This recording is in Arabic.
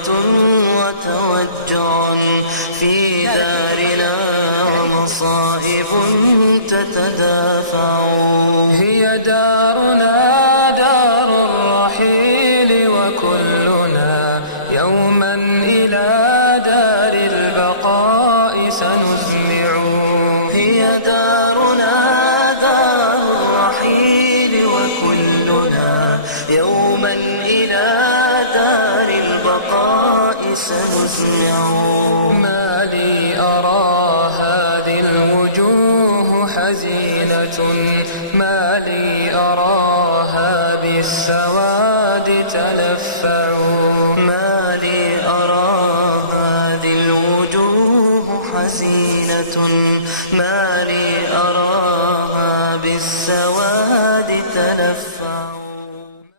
وحسرة وتوجع في دارنا ومصائب تتدافع. هي دارنا دار الرحيل وكلنا يوما إلى دار البقاء سنسمع. هي دارنا دار الرحيل وكلنا يوما إلى دار البقاء سنسمع.